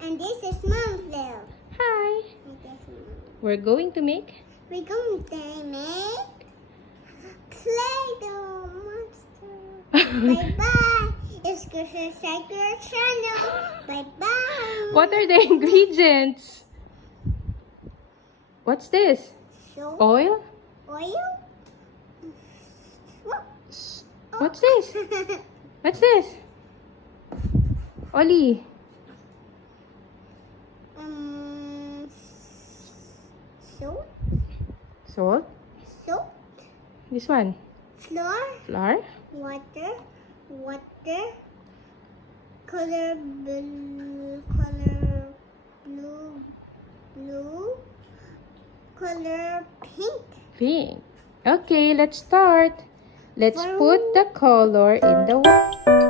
And this is Mom's Little. Hi. And this is Mom. We're going to make We're going to make Playdoh monster. Bye-bye. It's good to subscribe to our channel. Bye-bye. What are the ingredients? What's this? Soap, Oil? oil. What's this? What's this? Oli. Soap, Salt. soap, This one. flour, Flour. water, color blue, color pink. Pink. Okay, let's start. Let's put the color in the water.